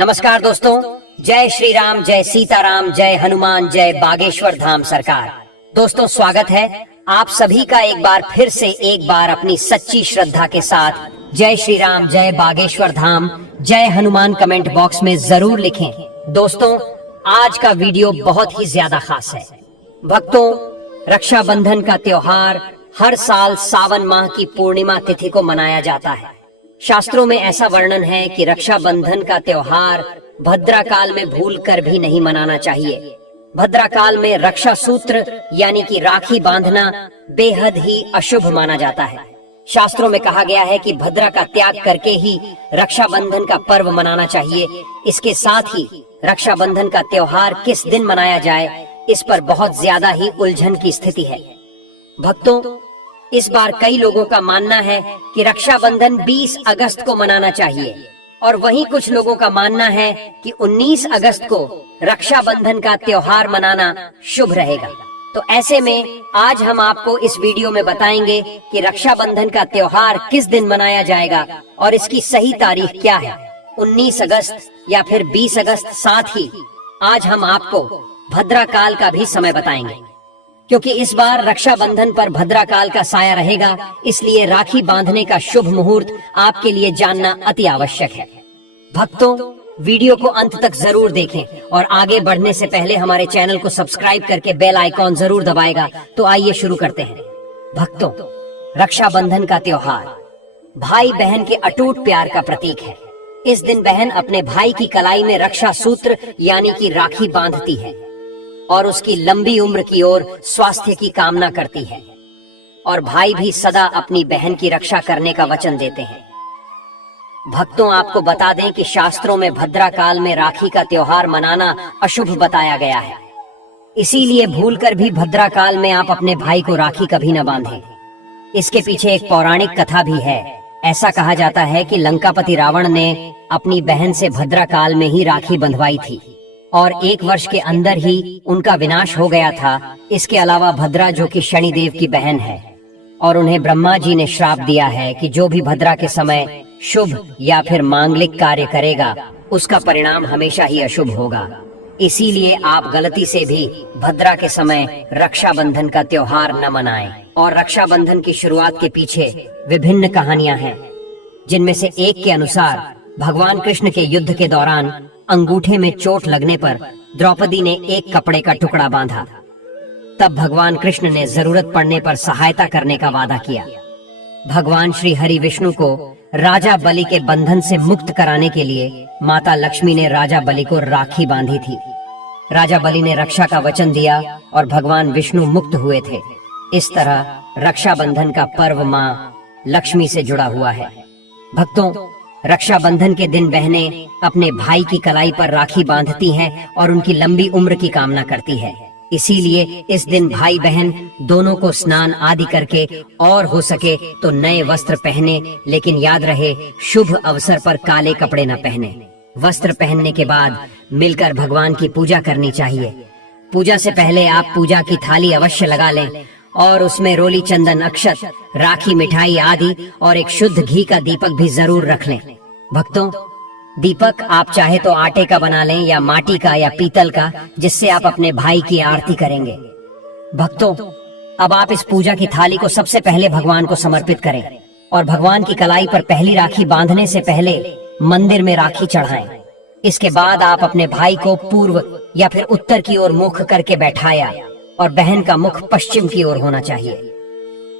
नमस्कार दोस्तों, जय श्री राम, जय सीताराम, जय हनुमान, जय बागेश्वर धाम सरकार। दोस्तों स्वागत है आप सभी का एक बार फिर से अपनी सच्ची श्रद्धा के साथ जय श्री राम, जय बागेश्वर धाम, जय हनुमान कमेंट बॉक्स में जरूर लिखें। दोस्तों आज का वीडियो बहुत ही ज्यादा खास है। भक्तों, रक्षाबंधन का त्योहार हर साल सावन माह की पूर्णिमा तिथि को मनाया जाता है। शास्त्रों में ऐसा वर्णन है कि रक्षाबंधन का त्योहार भद्रा काल में भूलकर भी नहीं मनाना चाहिए। भद्रा काल में रक्षा सूत्र यानी कि राखी बांधना बेहद ही अशुभ माना जाता है। शास्त्रों में कहा गया है कि भद्रा का त्याग करके ही रक्षाबंधन का पर्व मनाना चाहिए। इसके साथ ही रक्षाबंधन का त्योहार किस दिन मनाया जाए, इस पर बहुत ज्यादा ही उलझन की स्थिति है। भक्तों, इस बार कई लोगों का मानना है कि रक्षाबंधन 20 अगस्त को मनाना चाहिए और वहीं कुछ लोगों का मानना है कि 19 अगस्त को रक्षाबंधन का त्योहार मनाना शुभ रहेगा। तो ऐसे में आज हम आपको इस वीडियो में बताएंगे कि रक्षाबंधन का त्योहार किस दिन मनाया जाएगा और इसकी सही तारीख क्या है, 19 अगस्त या फिर 20 अगस्त। साथ ही आज हम आपको भद्रा काल का भी समय बताएंगे, क्योंकि इस बार रक्षाबंधन पर भद्रा काल का साया रहेगा। इसलिए राखी बांधने का शुभ मुहूर्त आपके लिए जानना अति आवश्यक है। भक्तों, वीडियो को अंत तक जरूर देखें और आगे बढ़ने से पहले हमारे चैनल को सब्सक्राइब करके बेल आइकॉन जरूर दबाएगा। तो आइए शुरू करते हैं। भक्तों, रक्षाबंधन का त्योहार भाई बहन के अटूट प्यार का प्रतीक है। इस दिन बहन अपने भाई की कलाई में रक्षा सूत्र यानी कि राखी बांधती है और उसकी लंबी उम्र की ओर स्वास्थ्य की कामना करती है, और भाई भी सदा अपनी बहन की रक्षा करने का वचन देते हैं। भक्तों, आपको बता दें कि शास्त्रों में भद्रा काल में राखी का त्योहार मनाना अशुभ बताया गया है। इसीलिए भूलकर भी भद्रा काल में आप अपने भाई को राखी कभी न बांधें। इसके पीछे एक पौराणिक कथा भी है। ऐसा कहा जाता है कि लंकापति रावण ने अपनी बहन से भद्रा काल में ही राखी बंधवाई थी और 1 वर्ष के अंदर ही उनका विनाश हो गया था। इसके अलावा भद्रा, जो कि शनिदेव की बहन है, और उन्हें ब्रह्मा जी ने श्राप दिया है कि जो भी भद्रा के समय शुभ या फिर मांगलिक कार्य करेगा उसका परिणाम हमेशा ही अशुभ होगा। इसीलिए आप गलती से भी भद्रा के समय रक्षाबंधन का त्योहार न मनाएं। और रक्षाबंधन की शुरुआत के पीछे विभिन्न कहानियां हैं, जिनमें से एक के अनुसार भगवान कृष्ण के युद्ध के दौरान अंगूठे में चोट लगने पर द्रौपदी ने एक कपड़े का टुकड़ा बांधा। तब भगवान कृष्ण ने जरूरत पड़ने पर सहायता करने का वादा किया। भगवान श्री हरि विष्णु को राजा बलि के बंधन से मुक्त कराने के लिए माता लक्ष्मी ने राजा बलि को राखी बांधी थी। राजा बलि ने रक्षा का वचन दिया और भगवान विष्णु मुक्त हुए थे। इस तरह रक्षाबंधन का पर्व माँ लक्ष्मी से जुड़ा हुआ है। भक्तों, रक्षाबंधन के दिन बहनें अपने भाई की कलाई पर राखी बांधती हैं और उनकी लंबी उम्र की कामना करती है। इसीलिए इस दिन भाई बहन दोनों को स्नान आदि करके और हो सके तो नए वस्त्र पहने, लेकिन याद रहे शुभ अवसर पर काले कपड़े न पहने। वस्त्र पहनने के बाद मिलकर भगवान की पूजा करनी चाहिए। पूजा से पहले आप पूजा की थाली अवश्य लगा लें और उसमें रोली, चंदन, अक्षत, राखी, मिठाई आदि और एक शुद्ध घी का दीपक भी जरूर रख लें। भक्तों, दीपक आप चाहे तो आटे का बना लें या माटी का या पीतल का, जिससे आप अपने भाई की आरती करेंगे। भक्तों, अब आप इस पूजा की थाली को सबसे पहले भगवान को समर्पित करें और भगवान की कलाई पर पहली राखी बांधने से पहले मंदिर में राखी चढ़ाएं। इसके बाद आप अपने भाई को पूर्व या फिर उत्तर की ओर मुख करके बैठाया और बहन का मुख पश्चिम की ओर होना चाहिए।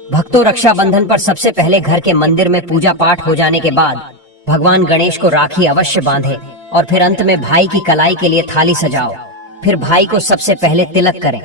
भक्तों, रक्षाबंधन पर सबसे पहले घर के मंदिर में पूजा पाठ हो जाने के बाद भगवान गणेश को राखी अवश्य बांधे और फिर अंत में भाई की कलाई के लिए थाली सजाओ। फिर भाई को सबसे पहले तिलक करें,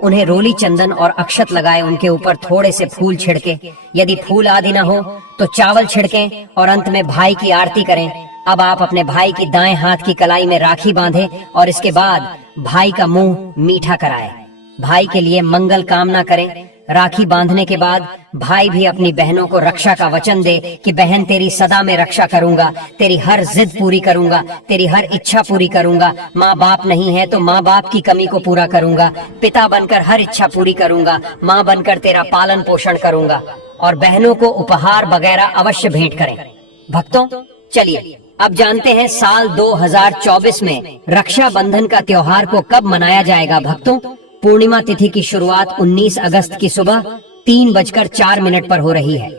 उन्हें रोली, चंदन और अक्षत लगाए, उनके ऊपर थोड़े से फूल छिड़के, यदि फूल आदि न हो तो चावल छिड़कें और अंत में भाई की आरती करें। अब आप अपने भाई की दाएं हाथ की कलाई में राखी बांधें और इसके बाद भाई का मुंह मीठा कराएं। भाई के लिए मंगल कामना करें। राखी बांधने के बाद भाई भी अपनी बहनों को रक्षा का वचन दे कि बहन तेरी सदा मैं रक्षा करूंगा, तेरी हर जिद पूरी करूंगा, तेरी हर इच्छा पूरी करूंगा। माँ बाप नहीं है तो माँ बाप की कमी को पूरा करूंगा, पिता बनकर हर इच्छा पूरी करूंगा, माँ बनकर तेरा पालन पोषण करूंगा। और बहनों को उपहार वगैरह अवश्य भेंट करें। भक्तों, चलिए अब जानते हैं साल 2024 में रक्षाबंधन का त्योहार को कब मनाया जाएगा भक्तों। पूर्णिमा तिथि की शुरुआत 19 अगस्त की सुबह 3:04 पर हो रही है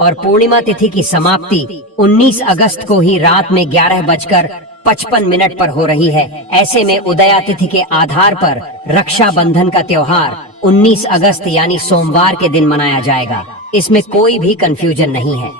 और पूर्णिमा तिथि की समाप्ति 19 अगस्त को ही रात में 11:55 पर हो रही है। ऐसे में उदया तिथि के आधार पर रक्षाबंधन का त्योहार 19 अगस्त यानी सोमवार के दिन मनाया जाएगा। इसमें कोई भी कंफ्यूजन नहीं है।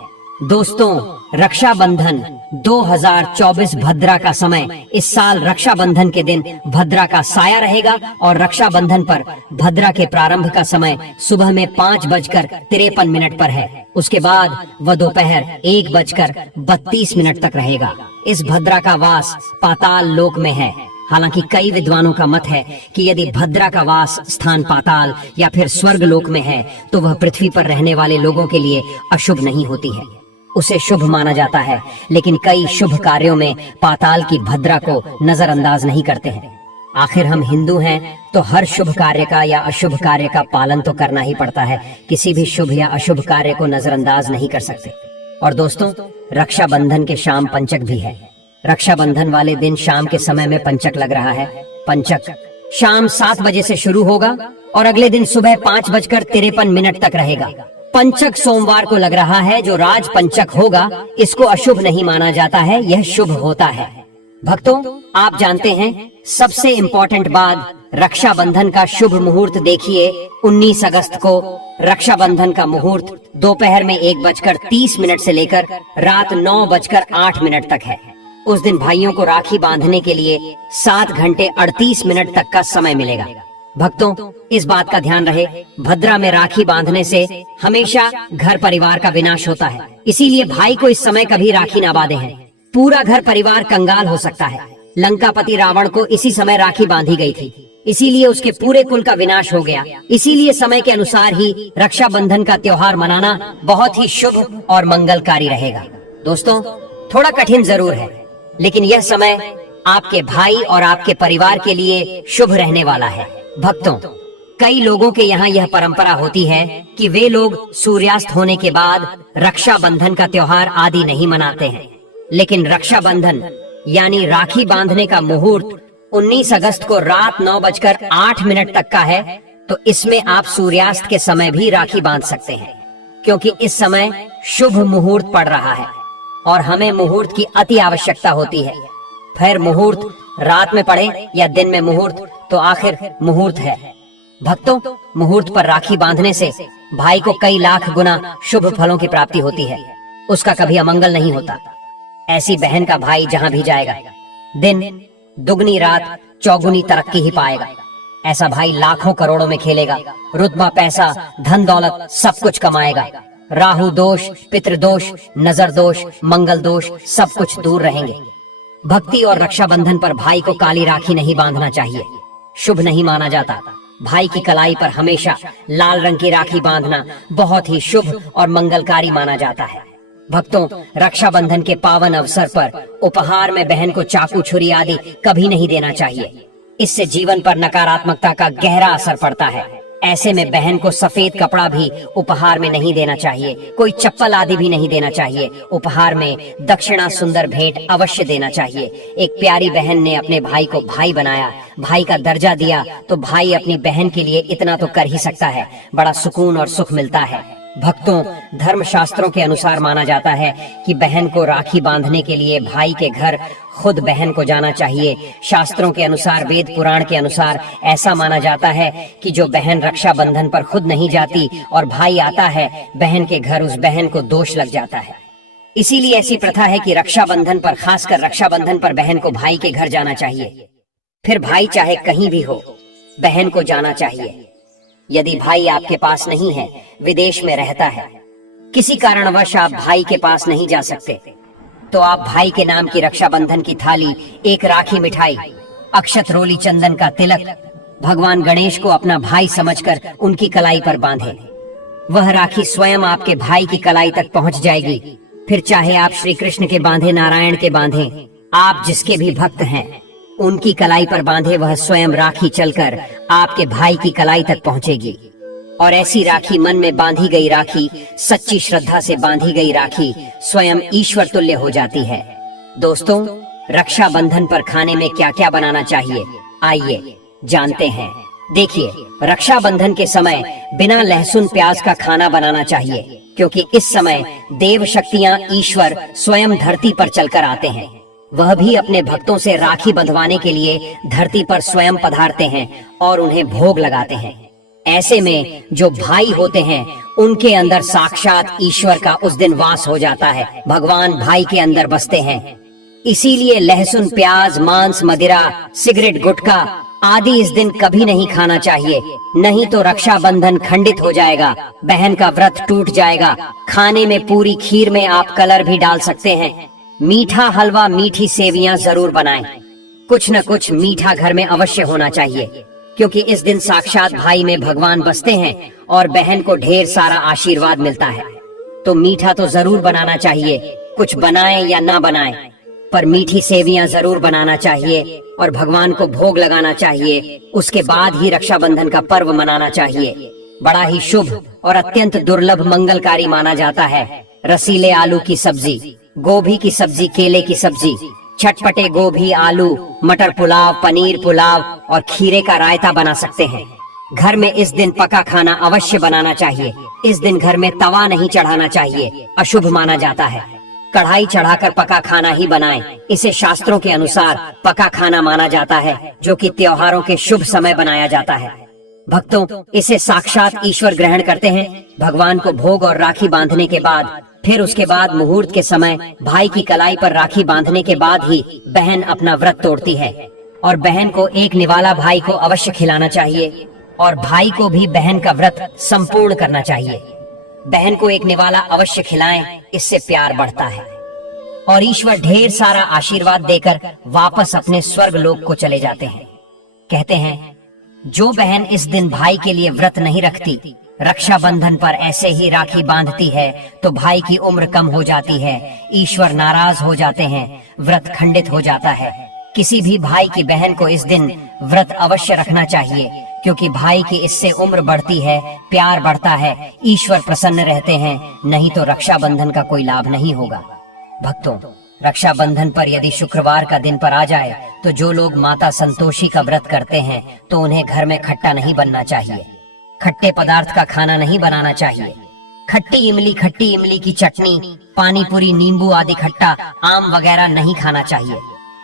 दोस्तों, रक्षाबंधन 2024 भद्रा का समय इस साल रक्षाबंधन के दिन भद्रा का साया रहेगा और रक्षाबंधन पर भद्रा के प्रारंभ का समय सुबह में 5:53 पर है। उसके बाद वह दोपहर 1:32 तक रहेगा। इस भद्रा का वास पाताल लोक में है। हालांकि कई विद्वानों का मत है कि यदि भद्रा का वास स्थान पाताल या फिर स्वर्ग लोक में है तो वह पृथ्वी पर रहने वाले लोगों के लिए अशुभ नहीं होती है, उसे शुभ माना जाता है। लेकिन कई शुभ कार्यों में पाताल की भद्रा को नजरअंदाज नहीं करते हैं। आखिर हम हिंदू हैं तो हर शुभ कार्य का या अशुभ कार्य का पालन तो करना ही पड़ता है। किसी भी शुभ या अशुभ कार्य को नजरअंदाज नहीं कर सकते। और दोस्तों, रक्षाबंधन के शाम पंचक भी है। रक्षाबंधन वाले दिन शाम के समय में पंचक लग रहा है। पंचक शाम 7 बजे से शुरू होगा और अगले दिन सुबह 5:53 तक रहेगा। पंचक सोमवार को लग रहा है। जो राज पंचक होगा इसको अशुभ नहीं माना जाता है, यह शुभ होता है। भक्तों, आप जानते हैं सबसे इम्पोर्टेंट बात, रक्षाबंधन का शुभ मुहूर्त देखिए। 19 अगस्त को रक्षाबंधन का मुहूर्त दोपहर में 1:30 से लेकर रात 9:08 तक है। उस दिन भाइयों को राखी बांधने के लिए 7:38 तक का समय मिलेगा। भक्तों, इस बात का ध्यान रहे, भद्रा में राखी बांधने से हमेशा घर परिवार का विनाश होता है। इसीलिए भाई को इस समय कभी राखी ना बांधे हैं। पूरा घर परिवार कंगाल हो सकता है। लंकापति रावण को इसी समय राखी बांधी गई थी, इसीलिए उसके पूरे कुल का विनाश हो गया। इसीलिए समय के अनुसार ही रक्षाबंधन का त्योहार मनाना बहुत ही शुभ और मंगलकारी रहेगा। दोस्तों, थोड़ा कठिन जरूर है, लेकिन यह समय आपके भाई और आपके परिवार के लिए शुभ रहने वाला है। भक्तों, कई लोगों के यहाँ यह परंपरा होती है कि वे लोग सूर्यास्त होने के बाद रक्षाबंधन का त्योहार आदि नहीं मनाते हैं। लेकिन रक्षाबंधन यानी राखी बांधने का मुहूर्त 19 अगस्त को रात 9:08 तक का है, तो इसमें आप सूर्यास्त के समय भी राखी बांध सकते हैं, क्योंकि इस समय शुभ मुहूर्त पड़ रहा है और हमें मुहूर्त की अति आवश्यकता होती है। फिर मुहूर्त रात में पड़े या दिन में मुहूर्त, तो आखिर मुहूर्त है। भक्तों, मुहूर्त पर राखी बांधने से भाई को कई लाख गुना शुभ फलों की प्राप्ति होती है, उसका कभी अमंगल नहीं होता। ऐसी बहन का भाई जहां भी जाएगा, दिन दुगनी रात चौगुनी तरक्की ही पाएगा। ऐसा भाई लाखों करोड़ों में खेलेगा, रुतबा पैसा धन दौलत सब कुछ कमाएगा। राहु दोष, पितृदोष, नजर दोष, मंगल दोष सब कुछ दूर रहेंगे। भक्ति और रक्षाबंधन पर भाई को काली राखी नहीं बांधना चाहिए, शुभ नहीं माना जाता। भाई की कलाई पर हमेशा लाल रंग की राखी बांधना बहुत ही शुभ और मंगलकारी माना जाता है। भक्तों, रक्षाबंधन के पावन अवसर पर उपहार में बहन को चाकू छुरी आदि कभी नहीं देना चाहिए। इससे जीवन पर नकारात्मकता का गहरा असर पड़ता है। ऐसे में बहन को सफेद कपड़ा भी उपहार में नहीं देना चाहिए, कोई चप्पल आदि भी नहीं देना चाहिए। उपहार में दक्षिणा सुंदर भेंट अवश्य देना चाहिए। एक प्यारी बहन ने अपने भाई को भाई बनाया, भाई का दर्जा दिया, तो भाई अपनी बहन के लिए इतना तो कर ही सकता है। बड़ा सुकून और सुख मिलता है। भक्तों, धर्म शास्त्रों के अनुसार माना जाता है कि बहन को राखी बांधने के लिए भाई के घर खुद बहन को जाना चाहिए। शास्त्रों के अनुसार, वेद पुराण के अनुसार ऐसा माना जाता है कि जो बहन रक्षाबंधन पर खुद नहीं जाती और भाई आता है बहन के घर, उस बहन को दोष लग जाता है। इसीलिए ऐसी प्रथा है कि रक्षाबंधन पर, खासकर रक्षाबंधन पर बहन को भाई के घर जाना चाहिए। फिर भाई चाहे कहीं भी हो, बहन को जाना चाहिए। यदि भाई आपके पास नहीं है, विदेश में रहता है, किसी कारणवश आप भाई के पास नहीं जा सकते, तो आप भाई के नाम की रक्षाबंधन की थाली, एक राखी मिठाई, अक्षत रोली चंदन का तिलक भगवान गणेश को अपना भाई समझकर उनकी कलाई पर बांधे। वह राखी स्वयं आपके भाई की कलाई तक पहुंच जाएगी। फिर चाहे आप श्री कृष्ण के बांधे, नारायण के बांधे, आप जिसके भी भक्त हैं उनकी कलाई पर बांधे, वह स्वयं राखी चलकर आपके भाई की कलाई तक पहुंचेगी। और ऐसी राखी, मन में बांधी गई राखी, सच्ची श्रद्धा से बांधी गई राखी स्वयं ईश्वर तुल्य हो जाती है। दोस्तों, रक्षाबंधन पर खाने में क्या क्या बनाना चाहिए, आइए जानते हैं। देखिए, रक्षाबंधन के समय बिना लहसुन प्याज का खाना बनाना चाहिए, क्योंकि इस समय देव शक्तियां ईश्वर स्वयं धरती पर चलकर आते हैं। वह भी अपने भक्तों से राखी बंधवाने के लिए धरती पर स्वयं पधारते हैं और उन्हें भोग लगाते हैं। ऐसे में जो भाई होते हैं उनके अंदर साक्षात ईश्वर का उस दिन वास हो जाता है। भगवान भाई के अंदर बसते हैं। इसीलिए लहसुन प्याज, मांस, मदिरा, सिगरेट, गुटखा आदि इस दिन कभी नहीं खाना चाहिए, नहीं तो रक्षाबंधन खंडित हो जाएगा, बहन का व्रत टूट जाएगा। खाने में पूरी खीर में आप कलर भी डाल सकते हैं। मीठा हलवा, मीठी सेवियां जरूर बनाएं। कुछ न कुछ मीठा घर में अवश्य होना चाहिए, क्योंकि इस दिन साक्षात भाई में भगवान बसते हैं और बहन को ढेर सारा आशीर्वाद मिलता है। तो मीठा तो जरूर बनाना चाहिए, कुछ बनाएं या ना बनाएं, पर मीठी सेवियां जरूर बनाना चाहिए और भगवान को भोग लगाना चाहिए। उसके बाद ही रक्षाबंधन का पर्व मनाना चाहिए। बड़ा ही शुभ और अत्यंत दुर्लभ मंगलकारी माना जाता है। रसीले आलू की सब्जी, गोभी की सब्जी, केले की सब्जी, चटपटे गोभी, आलू, मटर पुलाव, पनीर पुलाव और खीरे का रायता बना सकते हैं। घर में इस दिन पका खाना अवश्य बनाना चाहिए। इस दिन घर में तवा नहीं चढ़ाना चाहिए, अशुभ माना जाता है। कढ़ाई चढ़ाकर पका खाना ही बनाएं। इसे शास्त्रों के अनुसार पका खाना माना जाता है, जो कि त्योहारों के शुभ समय बनाया जाता है। भक्तों, इसे साक्षात ईश्वर ग्रहण करते हैं। भगवान को भोग और राखी बांधने के बाद, फिर उसके बाद मुहूर्त के समय भाई की कलाई पर राखी बांधने के बाद ही बहन अपना व्रत तोड़ती है। और बहन को एक निवाला भाई को अवश्य खिलाना चाहिए और भाई को भी बहन का व्रत संपूर्ण करना चाहिए। बहन को एक निवाला अवश्य खिलाएं, इससे प्यार बढ़ता है और ईश्वर ढेर सारा आशीर्वाद देकर वापस अपने स्वर्ग लोक को चले जाते हैं। कहते हैं, जो बहन इस दिन भाई के लिए व्रत नहीं रखती, रक्षाबंधन पर ऐसे ही राखी बांधती है, तो भाई की उम्र कम हो जाती है, ईश्वर नाराज हो जाते हैं, व्रत खंडित हो जाता है। किसी भी भाई की बहन को इस दिन व्रत अवश्य रखना चाहिए, क्योंकि भाई की इससे उम्र बढ़ती है, प्यार बढ़ता है, ईश्वर प्रसन्न रहते हैं। नहीं तो रक्षाबंधन का कोई लाभ नहीं होगा। भक्तों, रक्षाबंधन पर यदि शुक्रवार का दिन पर आ जाए तो जो लोग माता संतोषी का व्रत करते हैं तो उन्हें घर में खट्टा नहीं बनना चाहिए, खट्टे पदार्थ का खाना नहीं बनाना चाहिए। खट्टी इमली की चटनी, पानी पूरी, नींबू आदि खट्टा, आम वगैरह नहीं खाना चाहिए।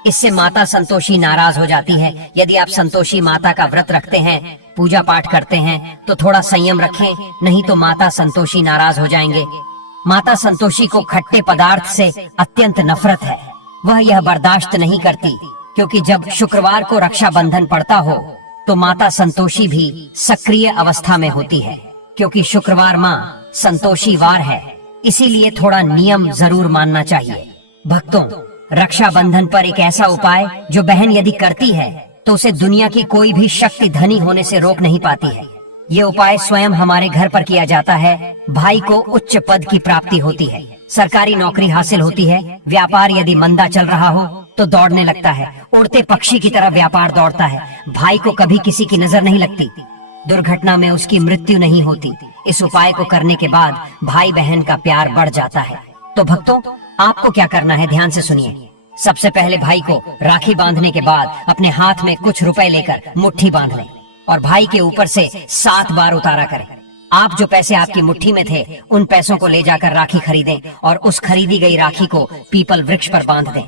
इससे माता संतोषी नाराज हो जाती है। यदि आप संतोषी माता का व्रत रखते हैं, पूजा पाठ करते हैं, तो थोड़ा संयम रखें, नहीं तो माता संतोषी नाराज हो जाएंगे। माता संतोषी को खट्टे पदार्थ से अत्यंत नफरत है। वह यह बर्दाश्त नहीं करती, क्योंकि जब शुक्रवार को रक्षाबंधन पड़ता हो तो माता संतोषी भी सक्रिय अवस्था में होती है, क्योंकि शुक्रवार माँ संतोषी वार है। इसीलिए थोड़ा नियम जरूर मानना चाहिए। भक्तों, रक्षाबंधन पर एक ऐसा उपाय जो बहन यदि करती है तो उसे दुनिया की कोई भी शक्ति धनी होने से रोक नहीं पाती है। ये उपाय स्वयं हमारे घर पर किया जाता है। भाई को उच्च पद की प्राप्ति होती है, सरकारी नौकरी हासिल होती है, व्यापार यदि मंदा चल रहा हो तो दौड़ने लगता है, उड़ते पक्षी की तरह व्यापार दौड़ता है। भाई को कभी किसी की नजर नहीं लगती, दुर्घटना में उसकी मृत्यु नहीं होती। इस उपाय को करने के बाद भाई बहन का प्यार बढ़ जाता है। तो भक्तों, आपको क्या करना है, ध्यान से सुनिए। सबसे पहले भाई को राखी बांधने के बाद अपने हाथ में कुछ रुपए लेकर मुट्ठी बांध लें और भाई के ऊपर से 7 बार उतारा करें। आप जो पैसे आपकी मुट्ठी में थे, उन पैसों को ले जाकर राखी खरीदें और उस खरीदी गई राखी को पीपल वृक्ष पर बांध दें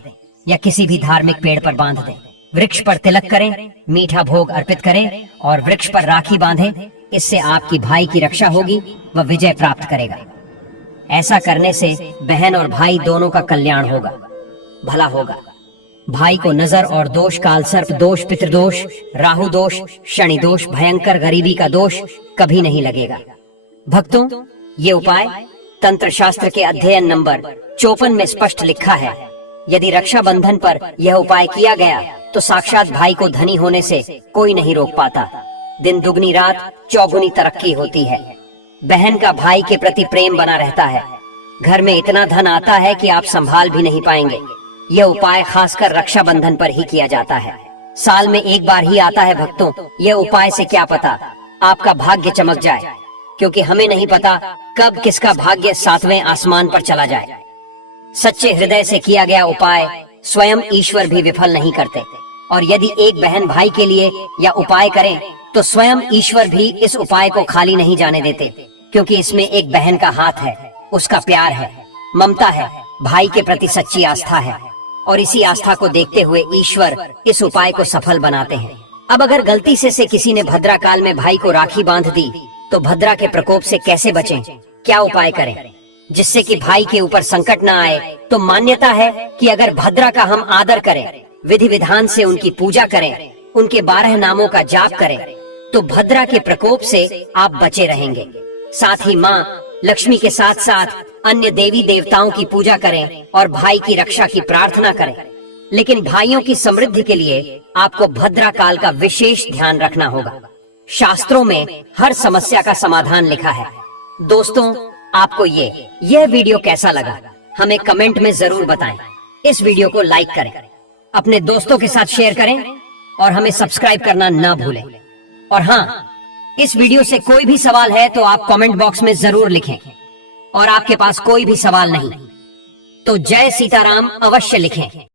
या किसी भी धार्मिक पेड़ पर बांध दें। वृक्ष पर तिलक करें, मीठा भोग अर्पित करें और वृक्ष पर राखी बांधें। इससे आपकी भाई की रक्षा होगी, वह विजय प्राप्त करेगा। ऐसा करने से बहन और भाई दोनों का कल्याण होगा, भला होगा। भाई को नजर और दोष, काल सर्प दोष, पितृदोष, राहु दोष, शनि दोष, भयंकर गरीबी का दोष कभी नहीं लगेगा। भक्तों, ये उपाय तंत्र शास्त्र के अध्ययन नंबर 54 में स्पष्ट लिखा है। यदि रक्षाबंधन पर यह उपाय किया गया तो साक्षात भाई को धनी होने से कोई नहीं रोक पाता। दिन दुगनी रात चौगुनी तरक्की होती है। बहन का भाई के प्रति प्रेम बना रहता है। घर में इतना धन आता है कि आप संभाल भी नहीं पाएंगे। यह उपाय खासकर रक्षाबंधन पर ही किया जाता है। साल में एक बार ही आता है। भक्तों, यह उपाय से क्या पता आपका भाग्य चमक जाए, क्योंकि हमें नहीं पता कब किसका भाग्य 7वें आसमान पर चला जाए। सच्चे हृदय से किया गया उपाय स्वयं ईश्वर भी विफल नहीं करते। और यदि एक बहन भाई के लिए या उपाय करे तो स्वयं ईश्वर भी इस उपाय को खाली नहीं जाने देते, क्योंकि इसमें एक बहन का हाथ है, उसका प्यार है, ममता है, भाई के प्रति सच्ची आस्था है। और इसी आस्था को देखते हुए ईश्वर इस उपाय को सफल बनाते हैं। अब अगर गलती से किसी ने भद्रा काल में भाई को राखी बांध दी तो भद्रा के प्रकोप से कैसे बचें? क्या उपाय करें जिससे कि भाई के ऊपर संकट न आए? तो मान्यता है कि अगर भद्रा का हम आदर करें, विधि विधान से उनकी पूजा करें, उनके 12 नामों का जाप करें, तो भद्रा के प्रकोप से आप बचे रहेंगे। साथ ही माँ लक्ष्मी के साथ साथ अन्य देवी देवताओं की पूजा करें और भाई की रक्षा की प्रार्थना करें। लेकिन भाइयों की समृद्धि के लिए आपको भद्रा काल का विशेष ध्यान रखना होगा। शास्त्रों में हर समस्या का समाधान लिखा है। दोस्तों, आपको यह वीडियो कैसा लगा हमें कमेंट में जरूर बताएं। इस वीडियो को लाइक करें, अपने दोस्तों के साथ शेयर करें और हमें सब्सक्राइब करना ना भूलें। और हाँ, इस वीडियो से कोई भी सवाल है तो आप कमेंट बॉक्स में जरूर लिखें। और आपके पास कोई भी सवाल नहीं तो जय सीताराम अवश्य लिखें।